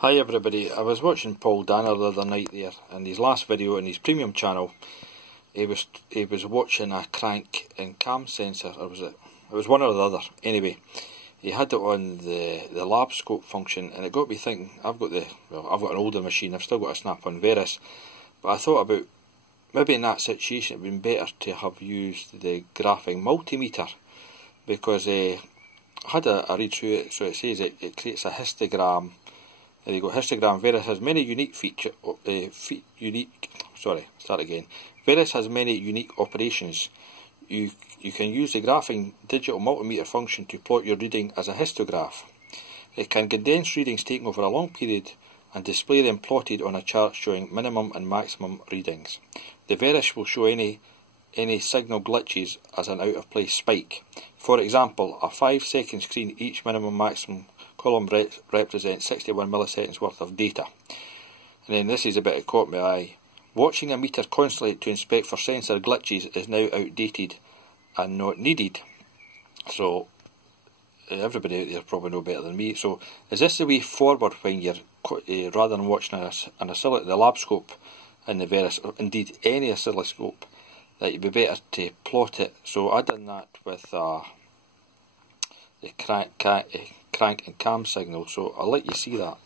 Hi everybody, I was watching Paul Danner the other night there, in his last video on his premium channel. He was watching a crank and cam sensor, or was it? It was one or the other. Anyway, he had it on the lab scope function, and it got me thinking. I've got an older machine. I've still got a Snap-on Verus, but I thought about maybe in that situation it would have been better to have used the graphing multimeter, because I had a read through it. So it says it creates a histogram. There you go. Histogram. Verus has many unique Verus has many unique operations. You can use the graphing digital multimeter function to plot your reading as a histograph. It can condense readings taken over a long period and display them plotted on a chart showing minimum and maximum readings. The Verus will show any signal glitches as an out of place spike. For example, a 5-second screen, each minimum maximum column represents 61 milliseconds worth of data. And then this is a bit that caught my eye. Watching a meter constantly to inspect for sensor glitches is now outdated and not needed. So everybody out there probably know better than me. So is this the way forward when you're rather than watching the lab scope in the Verus, or indeed any oscilloscope, that you'd be better to plot it? So I done that with the crank and cam signal, so I'll let you see that.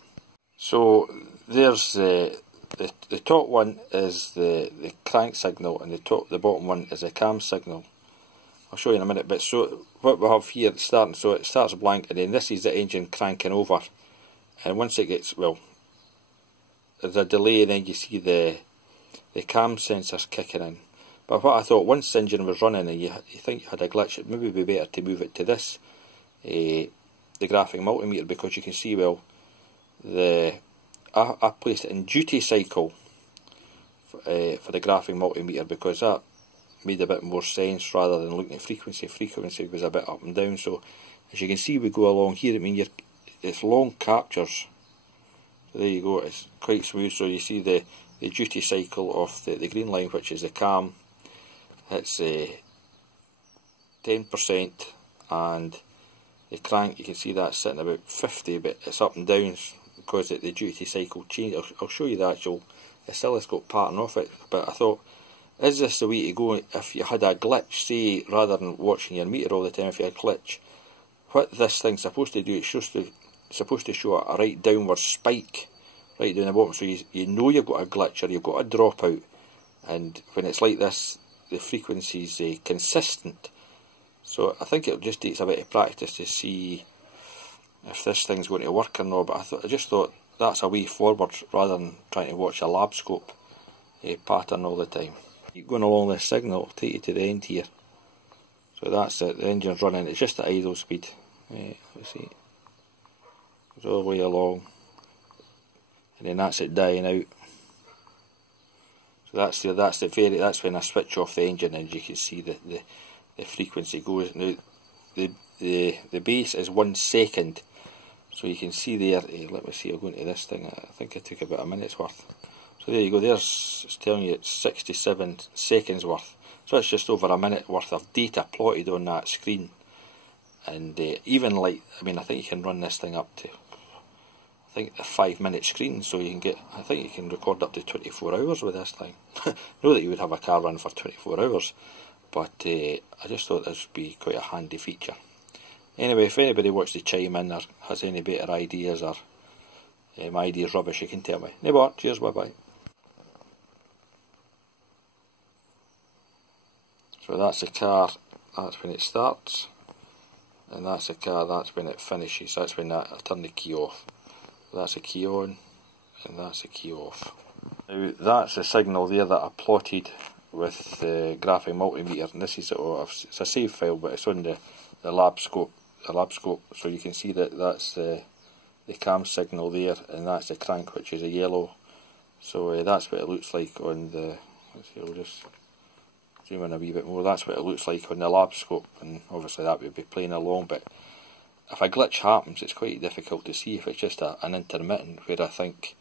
So there's the top one is the crank signal, and the bottom one is the cam signal. I'll show you in a minute. But so what we have here starting, so it starts blank, and then this is the engine cranking over, and once it gets, well, there's a delay, and then you see the cam sensors kicking in. But what I thought, once the engine was running and you think you had a glitch, it maybe be better to move it to this the graphing multimeter, because you can see, well, I placed it in duty cycle for the graphing multimeter, because that made a bit more sense rather than looking at frequency. Frequency was a bit up and down. So as you can see, we go along here. I mean, it's long captures. So there you go. It's quite smooth. So you see the duty cycle of the green line, which is the cam. It's 10%, and the crank, you can see that's sitting about 50, but it's up and down because the duty cycle changes. I'll show you the actual oscilloscope pattern of it. But I thought, is this the way to go if you had a glitch? Say, rather than watching your meter all the time, if you had a glitch, what this thing's supposed to do, it's supposed to show a right downward spike right down the bottom, so you know you've got a glitch or you've got a dropout. And when it's like this, the frequency's consistent. So I think it just takes a bit of practice to see if this thing's going to work or not. But I just thought that's a way forward rather than trying to watch a lab scope pattern all the time. Keep going along this signal, it'll take you to the end here. So that's it, the engine's running, it's just at idle speed. Let's see, goes all the way along, and then that's it dying out. So that's when I switch off the engine, and you can see the frequency goes. Now the base is 1 second, so you can see there. Let me see, I'll go into this thing. I think I took about a minute's worth. So there you go. There's, it's telling you it's 67 seconds worth. So it's just over a minute worth of data plotted on that screen. And even like, I mean, I think you can run this thing up to, I think, a 5-minute screen. So you can get, I think you can record up to 24 hours with this thing. Know that you would have a car run for 24 hours. But I just thought this would be quite a handy feature. Anyway, if anybody wants to chime in or has any better ideas, or my idea's rubbish, you can tell me. No more. Cheers, bye bye. So that's the car, that's when it starts, and that's the car, that's when it finishes. That's when I turn the key off. That's the key on, and that's the key off. Now that's the signal there that I plotted with the graphing multimeter, and this is it's a save file, but it's on the lab scope. So you can see that that's the cam signal there, and that's the crank, which is a yellow. So that's what it looks like on the. Let's see, I'll just zoom in a wee bit more. That's what it looks like on the lab scope, and obviously that would be playing along. But if a glitch happens, it's quite difficult to see if it's just an intermittent. Where I think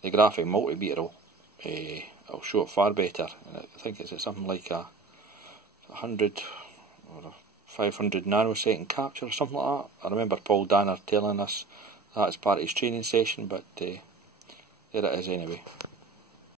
the graphing multimeter will show it far better, and I think it's something like a 100 or a 500 nanosecond capture or something like that. I remember Paul Danner telling us that as part of his training session, but there it is anyway.